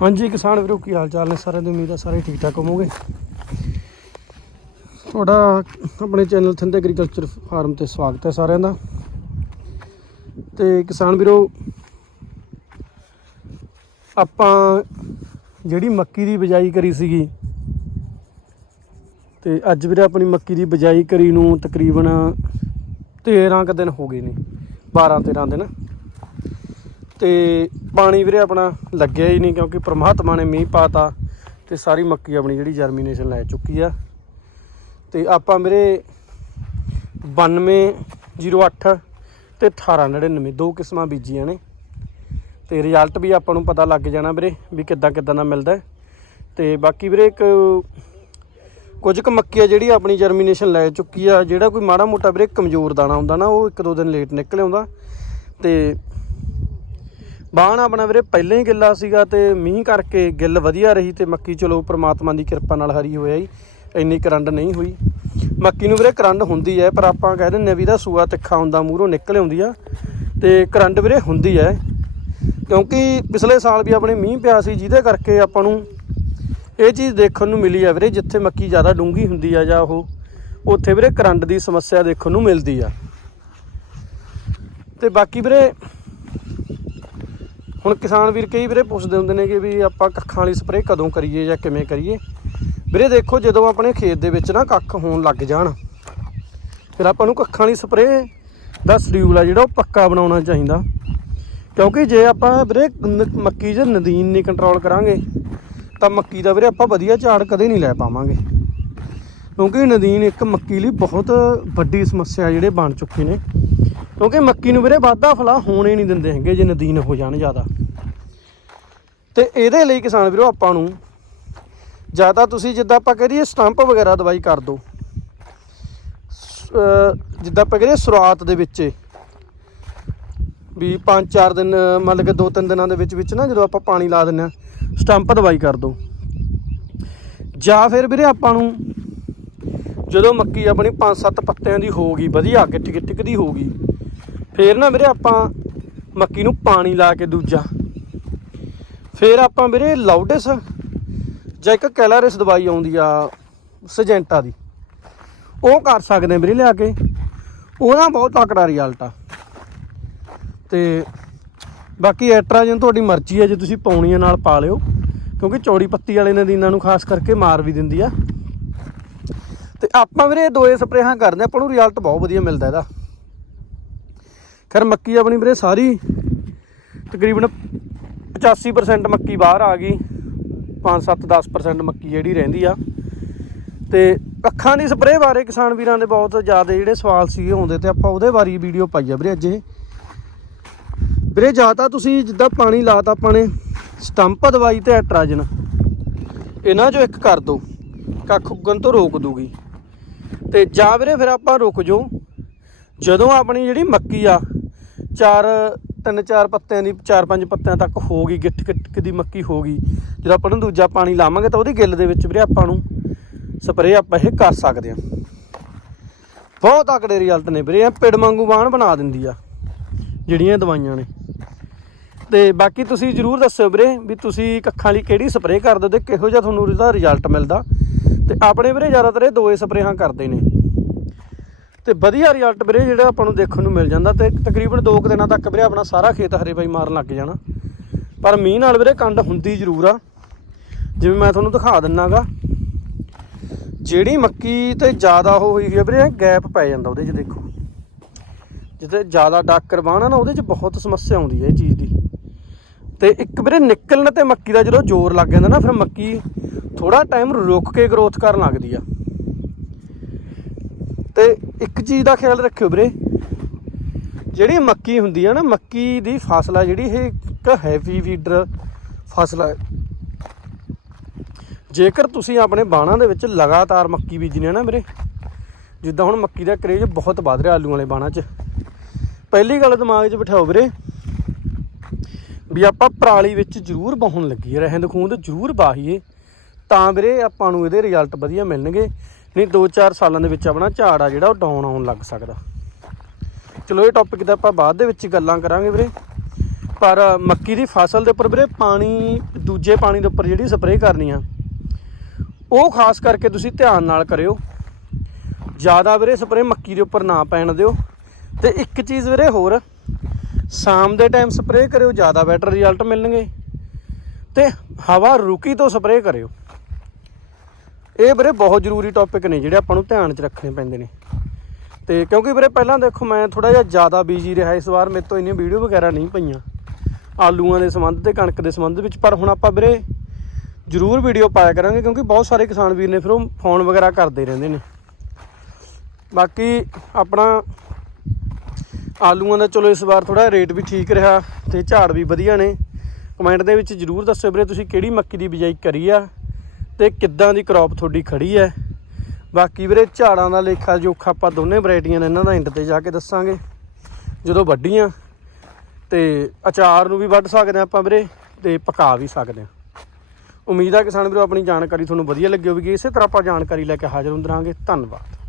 ਹਾਂਜੀ, ਕਿਸਾਨ ਵੀਰੋ, ਕੀ ਹਾਲ ਚਾਲ ਨੇ? ਸਾਰਿਆਂ ਦੀ ਉਮੀਦ ਆ ਸਾਰੇ ਠੀਕ ਠਾਕ ਹੋਵੋਗੇ। ਤੁਹਾਡਾ ਆਪਣੇ ਚੈਨਲ ਥਿੰਦ ਐਗਰੀਕਲਚਰ ਫਾਰਮ ਤੇ ਸਵਾਗਤ ਹੈ ਸਾਰਿਆਂ ਦਾ। ਤੇ ਕਿਸਾਨ ਵੀਰੋ, ਆਪਾਂ ਜਿਹੜੀ ਮੱਕੀ ਦੀ ਬਿਜਾਈ ਕਰੀ ਸੀਗੀ, ਤੇ ਅੱਜ ਵੀਰੇ ਆਪਣੀ ਮੱਕੀ ਦੀ ਬਿਜਾਈ ਕਰੀ ਨੂੰ ਤਕਰੀਬਨ 13 ਕੁ ਦਿਨ ਹੋ ਗਏ ਨੇ 12 13 ਦਿਨ। ਤੇ ਪਾਣੀ ਵੀਰੇ ਆਪਣਾ ਲੱਗਿਆ ਹੀ ਨਹੀਂ ਕਿਉਂਕਿ ਪ੍ਰਮਾਤਮਾ ਨੇ ਮੀਂਹ ਪਾਤਾ ਤੇ ਸਾਰੀ ਮੱਕੀ ਆਪਣੀ ਜਿਹੜੀ ਜਰਮੀਨੇਸ਼ਨ ਲੈ ਚੁੱਕੀ ਆ। ਤੇ ਆਪਾਂ ਵੀਰੇ 9208 ਤੇ 1899 ਦੋ ਕਿਸਮਾਂ ਬੀਜੀਆਂ ਨੇ। ਤੇ ਰਿਜ਼ਲਟ ਵੀ ਆਪਾਂ ਨੂੰ ਪਤਾ ਲੱਗ ਜਾਣਾ ਵੀਰੇ ਵੀ ਕਿੱਦਾਂ ਕਿੱਦਾਂ ਦਾ ਮਿਲਦਾ ਹੈ। ਤੇ ਬਾਕੀ ਵੀਰੇ ਇੱਕ ਕੁਝ ਕੁ ਮੱਕੀ ਆ ਜਿਹੜੀ ਆਪਣੀ ਜਰਮੀਨੇਸ਼ਨ ਲੈ ਚੁੱਕੀ ਆ, ਜਿਹੜਾ ਕੋਈ ਮਾੜਾ ਮੋਟਾ ਵੀਰੇ ਕਮਜ਼ੋਰ ਦਾਣਾ ਹੁੰਦਾ ਨਾ, ਉਹ ਇੱਕ ਦੋ ਦਿਨ ਲੇਟ ਨਿਕਲ ਆਉਂਦਾ। ਤੇ ਬਾਣ ਆਪਣਾ ਵੀਰੇ, ਪਹਿਲਾਂ ਹੀ ਗਿੱਲਾ ਸੀਗਾ ਤੇ ਮੀਂਹ ਕਰਕੇ ਗਿੱਲ ਵਧੀਆ ਰਹੀ ਤੇ ਮੱਕੀ ਚਲੋ ਪ੍ਰਮਾਤਮਾ ਦੀ ਕਿਰਪਾ ਨਾਲ ਹਰੀ ਹੋਇਆ ਜੀ, ਇੰਨੀ ਕਰੰਡ ਨਹੀਂ ਹੋਈ। ਮੱਕੀ ਨੂੰ ਵੀਰੇ ਕਰੰਡ ਹੁੰਦੀ ਹੈ, ਪਰ ਆਪਾਂ ਕਹਿ ਦਿੰਦੇ ਆ ਵੀ ਇਹਦਾ ਸੂਆ ਤਿੱਖਾ ਹੁੰਦਾ ਮੂਹਰੋਂ ਨਿਕਲ ਆਉਂਦੀ ਆ ਤੇ ਕਰੰਡ ਵੀਰੇ ਹੁੰਦੀ ਹੈ। ਕਿਉਂਕਿ ਪਿਛਲੇ ਸਾਲ ਵੀ ਆਪਣੇ ਮੀਂਹ ਪਿਆ ਸੀ, ਜਿਹਦੇ ਕਰਕੇ ਆਪਾਂ ਨੂੰ ਇਹ ਚੀਜ਼ ਦੇਖਣ ਨੂੰ ਮਿਲੀ ਆ ਵੀਰੇ, ਜਿੱਥੇ ਮੱਕੀ ਜ਼ਿਆਦਾ ਡੂੰਗੀ ਹੁੰਦੀ ਆ ਜਾਂ ਉਹ, ਉੱਥੇ ਵੀਰੇ ਕਰੰਟ ਦੀ ਸਮੱਸਿਆ ਦੇਖਣ ਨੂੰ ਮਿਲਦੀ ਆ। ਤੇ ਬਾਕੀ ਵੀਰੇ ਹੁਣ ਕਿਸਾਨ ਵੀਰ ਕਈ ਵੀਰੇ ਪੁੱਛਦੇ ਹੁੰਦੇ ਨੇ ਕਿ ਵੀ ਆਪਾਂ ਕੱਖਾਂ ਵਾਲੀ ਸਪਰੇਅ ਕਦੋਂ ਕਰੀਏ ਜਾਂ ਕਿਵੇਂ ਕਰੀਏ? ਵੀਰੇ ਦੇਖੋ ਜਦੋਂ ਆਪਣੇ ਖੇਤ ਦੇ ਵਿੱਚ ਨਾ ਕੱਖ ਹੋਣ ਲੱਗ ਜਾਣ, ਫਿਰ ਆਪਾਂ ਨੂੰ ਕੱਖਾਂ ਵਾਲੀ ਸਪਰੇਅ ਦਾ ਸ਼ਡਿਊਲ ਆ ਜਿਹੜਾ ਉਹ ਪੱਕਾ ਬਣਾਉਣਾ ਚਾਹੀਦਾ। ਕਿਉਂਕਿ ਜੇ ਆਪਾਂ ਵੀਰੇ ਮੱਕੀ 'ਚ ਨਦੀਨ ਨਹੀਂ ਕੰਟਰੋਲ ਕਰਾਂਗੇ, ਤਾਂ ਮੱਕੀ ਦਾ ਵੀਰੇ ਆਪਾਂ ਵਧੀਆ ਝਾੜ ਕਦੇ ਨਹੀਂ ਲੈ ਪਾਵਾਂਗੇ। ਕਿਉਂਕਿ ਨਦੀਨ ਇੱਕ ਮੱਕੀ ਲਈ ਬਹੁਤ ਵੱਡੀ ਸਮੱਸਿਆ ਜਿਹੜੇ ਬਣ ਚੁੱਕੇ ਨੇ। ਕਿਉਂਕਿ ਮੱਕੀ ਨੂੰ ਵੀਰੇ ਵਾਧਾ ਫਲਾ ਹੋਣੇ ਨਹੀਂ ਦਿੰਦੇ ਹੈਗੇ ਜੇ ਨਦੀਨ ਹੋ ਜਾਣ ਜ਼ਿਆਦਾ। ਤੇ ਇਹਦੇ ਲਈ ਕਿਸਾਨ ਵੀਰੋ ਆਪਾਂ ਨੂੰ ਜ਼ਿਆਦਾ ਤੁਸੀਂ ਜਿੱਦਾਂ ਆਪਾਂ ਕਰੀਏ ਸਟੰਪ ਵਗੈਰਾ ਦਵਾਈ ਕਰ ਦਿਓ। ਜਿੱਦਾਂ ਆਪਾਂ ਕਰੀਏ ਸ਼ੁਰੂਆਤ ਦੇ ਵਿੱਚ ਵੀ 5-4 ਦਿਨ ਮੰਨ ਕੇ 2-3 ਦਿਨਾਂ ਦੇ ਵਿੱਚ ਵਿੱਚ ਨਾ ਜਦੋਂ ਆਪਾਂ ਪਾਣੀ ਲਾ ਦਿੰਨੇ ਆ ਸਟੰਪ ਦਵਾਈ ਕਰ ਦਿਓ। ਜਾਂ ਫਿਰ ਵੀਰੇ ਆਪਾਂ ਨੂੰ ਜਦੋਂ ਮੱਕੀ ਆਪਣੀ 5-7 ਪੱਤਿਆਂ ਦੀ ਹੋ ਗਈ, ਵਧੀਆ ਗਿੱਟ ਗਿੱਟ ਦੀ ਹੋ ਗਈ ਫੇਰ ਨਾ ਵੀਰੇ ਆਪਾਂ ਮੱਕੀ ਨੂੰ ਪਾਣੀ ਲਾ ਕੇ ਦੂਜਾ। ਫੇਰ ਆਪਾਂ ਵੀਰੇ ਲਾਊਡਸ ਜਾਂ ਇੱਕ ਕੈਲਾਰਿਸ ਦਵਾਈ ਆਉਂਦੀ ਆ, ਸਜੈਂਟਾ ਦੀ। ਉਹ ਕਰ ਸਕਦੇ ਆ ਵੀਰੇ ਲਿਆ ਕੇ। ਉਹਦਾ ਬਹੁਤ ਤਕੜਾ ਰਿਜ਼ਲਟ ਆ। ਤੇ ਬਾਕੀ ਐਟਰਾਜਨ ਤੁਹਾਡੀ ਮਰਜ਼ੀ ਹੈ ਜੇ ਤੁਸੀਂ ਪਾਉਣੀ ਆ ਨਾਲ ਪਾ ਲਿਓ। ਕਿਉਂਕਿ ਚੌੜੀ ਪੱਤੀ ਵਾਲੇ ਨਦੀਨਾਂ ਨੂੰ ਖਾਸ ਕਰਕੇ ਮਾਰ ਵੀ ਦਿੰਦੀ ਆ। ਤੇ ਆਪਾਂ ਵੀਰੇ ਦੋਏ ਸਪਰੇਹਾਂ ਕਰਦੇ ਆ, ਆਪਾਂ ਨੂੰ ਰਿਜ਼ਲਟ ਬਹੁਤ ਵਧੀਆ ਮਿਲਦਾ ਇਹਦਾ। ਫਿਰ ਮੱਕੀ ਆਪਣੀ ਵੀਰੇ ਸਾਰੀ, ਤਕਰੀਬਨ 85% ਮੱਕੀ ਬਾਹਰ ਆ ਗਈ। 5-7 10% ਮੱਕੀ ਜਿਹੜੀ ਰਹਿੰਦੀ ਆ। ਤੇ ਅੱਖਾਂ ਦੀ ਸਪਰੇਅ ਬਾਰੇ ਕਿਸਾਨ ਵੀਰਾਂ ਦੇ ਬਹੁਤ ਜ਼ਿਆਦਾ ਜਿਹੜੇ ਸਵਾਲ ਸੀਗੇ ਆਉਂਦੇ ਤੇ ਆਪਾਂ ਉਹਦੇ ਬਾਰੇ ਵੀਡੀਓ ਪਾਈ ਆ ਵੀਰੇ ਅੱਜ ਇਹ। ਵੀਰੇ, ਜਾਂ ਤਾਂ ਤੁਸੀਂ ਜਿੱਦਾਂ ਪਾਣੀ ਲਾਤਾ ਆਪਾਂ ਨੇ ਸਟੰਪ ਦਵਾਈ ਤੇ ਐਟਰਾਜਨ ਇਹਨਾਂ ਚੋਂ ਇੱਕ ਕਰ ਦਿਓ, ਕੱਖ ਉੱਗਣ ਤੋਂ ਰੋਕ ਦੂਗੀ। ਤੇ ਜਾਂ ਵੀਰੇ, ਫਿਰ ਆਪਾਂ ਰੁਕ ਜਾਓ। ਜਦੋਂ ਆਪਣੀ ਜਿਹੜੀ ਮੱਕੀ ਆ ਚਾਰ, ਤਿੰਨ, ਚਾਰ ਪੱਤਿਆਂ ਦੀ, ਚਾਰ, ਪੰਜ ਪੱਤਿਆਂ ਤੱਕ ਹੋ ਗਈ, ਗਿੱਠ ਗਿੱਠ ਦੀ ਮੱਕੀ ਹੋ ਗਈ। ਜਦੋਂ ਆਪਾਂ ਨੂੰ ਦੂਜਾ ਪਾਣੀ ਲਾਵਾਂਗੇ ਤਾਂ ਉਹਦੀ ਗਿੱਲ ਦੇ ਵਿੱਚ ਵੀਰੇ ਆਪਾਂ ਨੂੰ ਸਪਰੇਅ ਆਪਾਂ ਇਹ ਕਰ ਸਕਦੇ ਹਾਂ। ਬਹੁਤ ਤਕੜੇ ਰਿਜ਼ਲਟ ਨੇ ਵੀਰੇ, ਇਹ ਪਿੜ ਵਾਂਗੂ ਬਾਣ ਬਣਾ ਦਿੰਦੀ ਆ, ਜਿਹੜੀਆਂ ਦਵਾਈਆਂ ਨੇ। ਤੇ ਬਾਕੀ ਤੁਸੀਂ ਜਰੂਰ ਦੱਸਿਓ ਵੀਰੇ ਵੀ ਤੁਸੀਂ ਕੱਖਾਂ ਲਈ ਕਿਹੜੀ ਸਪਰੇਅ ਕਰਦੇ ਹੋ ਤੇ ਕਿਹੋ ਜਿਹਾ ਤੁਹਾਨੂੰ ਇਹਦਾ ਰਿਜ਼ਲਟ ਮਿਲਦਾ। ਤੇ ਆਪਣੇ ਵੀਰੇ ਜ਼ਿਆਦਾਤਰ ਇਹ ਦੋਏ ਸਪਰੇਹਾਂ ਕਰਦੇ ਨੇ। ਤੇ ਵਧੀਆ ਰਿਜ਼ਲਟ ਵੀਰੇ ਜਿਹੜਾ ਆਪਾਂ ਨੂੰ ਦੇਖਣ ਨੂੰ ਮਿਲ ਜਾਂਦਾ ਤੇ ਤਕਰੀਬਨ 2 ਕੁ ਦਿਨਾਂ ਤੱਕ ਵੀਰੇ ਆਪਣਾ ਸਾਰਾ ਖੇਤ ਹਰੇ ਬਾਈ ਮਾਰਨ ਲੱਗ ਜਾਣਾ। ਪਰ ਮੀਂਹ ਨਾਲ ਵੀਰੇ ਕੰਡ ਹੁੰਦੀ ਜ਼ਰੂਰ ਆ। ਜਿਵੇਂ ਮੈਂ ਤੁਹਾਨੂੰ ਦਿਖਾ ਦਿੰਨਾਗਾ, ਜਿਹੜੀ ਮੱਕੀ ਤੇ ਜ਼ਿਆਦਾ ਉਹ ਹੋਈ ਹੋਈ ਆ ਵੀਰੇ, ਗੈਪ ਪੈ ਜਾਂਦਾ ਉਹਦੇ 'ਚ ਦੇਖੋ। ਜਿੱਥੇ ਜ਼ਿਆਦਾ ਡਾਕਰ ਬਾਣਾ ਨਾ ਉਹਦੇ 'ਚ ਬਹੁਤ ਸਮੱਸਿਆ ਆਉਂਦੀ ਹੈ ਇਹ ਚੀਜ਼ ਦੀ। ਤੇ ਇੱਕ ਵੀਰੇ ਨਿਕਲਣ ਤੇ ਮੱਕੀ ਦਾ ਜਦੋਂ ਜ਼ੋਰ ਲੱਗ ਜਾਂਦਾ ਨਾ, ਫਿਰ ਮੱਕੀ ਥੋੜਾ ਟਾਈਮ ਰੁਕ ਕੇ ਗਰੋਥ ਕਰਨ ਲੱਗਦੀ ਆ। ਤੇ ਇੱਕ ਚੀਜ਼ ਦਾ ਖਿਆਲ ਰੱਖਿਓ ਵੀਰੇ। ਜਿਹੜੀ ਮੱਕੀ ਹੁੰਦੀ ਆ ਨਾ, ਮੱਕੀ ਦੀ ਫਸਲ ਆ ਜਿਹੜੀ, ਇਹ ਇੱਕ ਹੈਵੀ ਫੀਡਰ ਫਸਲ ਆ। ਜੇਕਰ ਤੁਸੀਂ ਆਪਣੇ ਬਾਣਾ ਦੇ ਵਿੱਚ ਲਗਾਤਾਰ ਮੱਕੀ ਬੀਜਣੀ ਆ ਨਾ ਵੀਰੇ, ਜਿੱਦਾਂ ਹੁਣ ਮੱਕੀ ਦਾ ਕਰੇਜ ਬਹੁਤ ਵੱਧ ਰਿਹਾ ਆਲੂ ਵਾਲੇ ਬਾਣਾ 'ਚ। ਪਹਿਲੀ ਗੱਲ ਦਿਮਾਗ 'ਚ ਬਿਠਾਓ ਵੀਰੇ, ਵੀ ਆਪਾਂ ਪਰਾਲੀ ਵਿੱਚ ਜ਼ਰੂਰ ਬਾਹਣ ਲੱਗੀ ਰਹਿੰਦ ਖੂੰਦ ਜ਼ਰੂਰ ਬਾਹੀਏ ਤਾਂ ਵੀਰੇ ਆਪਾਂ ਨੂੰ ਇਹਦੇ ਰਿਜ਼ਲਟ ਵਧੀਆ ਮਿਲਣਗੇ। ਨਹੀਂ 2-4 ਸਾਲਾਂ ਦੇ ਵਿੱਚ ਆਪਣਾ ਝਾੜ ਆ ਜਿਹੜਾ, ਉਹ ਡਾਊਨ ਆਉਣ ਲੱਗ ਸਕਦਾ। ਚਲੋ, ਇਹ ਟੌਪਿਕ ਤੇ ਆਪਾਂ ਬਾਅਦ ਦੇ ਵਿੱਚ ਗੱਲਾਂ ਕਰਾਂਗੇ ਵੀਰੇ। ਪਰ ਮੱਕੀ ਦੀ ਫਸਲ ਦੇ ਉੱਪਰ ਵੀਰੇ, ਪਾਣੀ, ਦੂਜੇ ਪਾਣੀ ਦੇ ਉੱਪਰ ਜਿਹੜੀ ਸਪਰੇਅ ਕਰਨੀ ਆ, ਉਹ ਖਾਸ ਕਰਕੇ ਤੁਸੀਂ ਧਿਆਨ ਨਾਲ ਕਰਿਓ। ਜ਼ਿਆਦਾ ਵੀਰੇ ਸਪਰੇਅ ਮੱਕੀ ਦੇ ਉੱਪਰ ਨਾ ਪੈਣ ਦਿਓ। ਤੇ ਇੱਕ ਚੀਜ਼ ਵੀਰੇ ਹੋਰ, ਸ਼ਾਮ ਦੇ ਟਾਈਮ ਸਪਰੇਅ ਕਰਿਓ, ਜ਼ਿਆਦਾ ਬੈਟਰ ਰਿਜ਼ਲਟ ਮਿਲਣਗੇ। ਤੇ ਹਵਾ ਰੁਕੀ ਤੋਂ ਸਪਰੇਅ ਕਰਿਓ। ਇਹ ਵੀਰੇ ਬਹੁਤ ਜ਼ਰੂਰੀ ਟੌਪਿਕ ਨੇ ਜਿਹੜੇ ਆਪਾਂ ਨੂੰ ਧਿਆਨ 'ਚ ਰੱਖਣੇ ਪੈਂਦੇ ਨੇ। ਤੇ ਕਿਉਂਕਿ ਵੀਰੇ ਪਹਿਲਾਂ ਦੇਖੋ ਮੈਂ ਥੋੜਾ ਜਿਹਾ ਜ਼ਿਆਦਾ ਬੀਜੀ ਰਿਹਾ ਇਸ ਵਾਰ, ਮੇਰੇ ਤੋਂ ਇੰਨੀਆਂ ਵੀਡੀਓ ਵਗੈਰਾ ਨਹੀਂ ਪਈਆਂ। ਆਲੂਆਂ ਦੇ ਸੰਬੰਧ ਤੇ ਕਣਕ ਦੇ ਸੰਬੰਧ ਵਿੱਚ, ਪਰ ਹੁਣ ਆਪਾਂ ਵੀਰੇ ਜ਼ਰੂਰ ਵੀਡੀਓ ਪਾਇਆ ਕਰਾਂਗੇ ਕਿਉਂਕਿ ਬਹੁਤ ਸਾਰੇ ਕਿਸਾਨ ਵੀਰ ਨੇ ਫਿਰ ਉਹ ਫੋਨ ਵਗੈਰਾ ਕਰਦੇ ਰਹਿੰਦੇ ਨੇ। ਬਾਕੀ ਆਪਣਾ ਆਲੂਆਂ ਦਾ ਚਲੋ ਇਸ ਵਾਰ ਥੋੜਾ ਰੇਟ ਵੀ ਠੀਕ ਰਿਹਾ ਤੇ ਝਾੜ ਵੀ ਵਧੀਆ ਨੇ। ਕਮੈਂਟ ਦੇ ਵਿੱਚ ਜਰੂਰ ਦੱਸਿਓ ਵੀਰੇ ਤੁਸੀਂ ਕਿਹੜੀ ਮੱਕੀ ਦੀ ਬਿਜਾਈ ਕਰੀ ਆ। ਤੇ ਕਿੱਦਾਂ ਦੀ ਕ੍ਰੌਪ ਤੁਹਾਡੀ ਖੜੀ ਹੈ? ਬਾਕੀ ਵੀਰੇ, ਝਾੜਾਂ ਦਾ ਲੇਖਾ ਜੋਖਾ ਆਪਾਂ ਦੋਨੇ ਵੈਰਾਈਟੀਆਂ ਨੇ ਇਹਨਾਂ ਦਾ ਐਂਡ ਤੇ ਜਾ ਕੇ ਦੱਸਾਂਗੇ। ਜਦੋਂ ਵੱਡੀਆਂ ਤੇ ਅਚਾਰ ਨੂੰ ਵੀ ਵੱਢ ਸਕਦੇ ਹਾਂ ਆਪਾਂ ਵੀਰੇ, ਤੇ ਪਕਾ ਵੀ ਸਕਦੇ ਹਾਂ। ਉਮੀਦ ਆ ਕਿਸਾਨ ਵੀਰੋ, ਆਪਣੀ ਜਾਣਕਾਰੀ ਤੁਹਾਨੂੰ ਵਧੀਆ ਲੱਗੀ ਹੋਵੇਗੀ। ਇਸੇ ਤਰ੍ਹਾਂ ਆਪਾਂ ਜਾਣਕਾਰੀ ਲੈ ਕੇ ਹਾਜ਼ਰ ਹੁੰਦੇ ਰਹਾਂਗੇ। ਧੰਨਵਾਦ।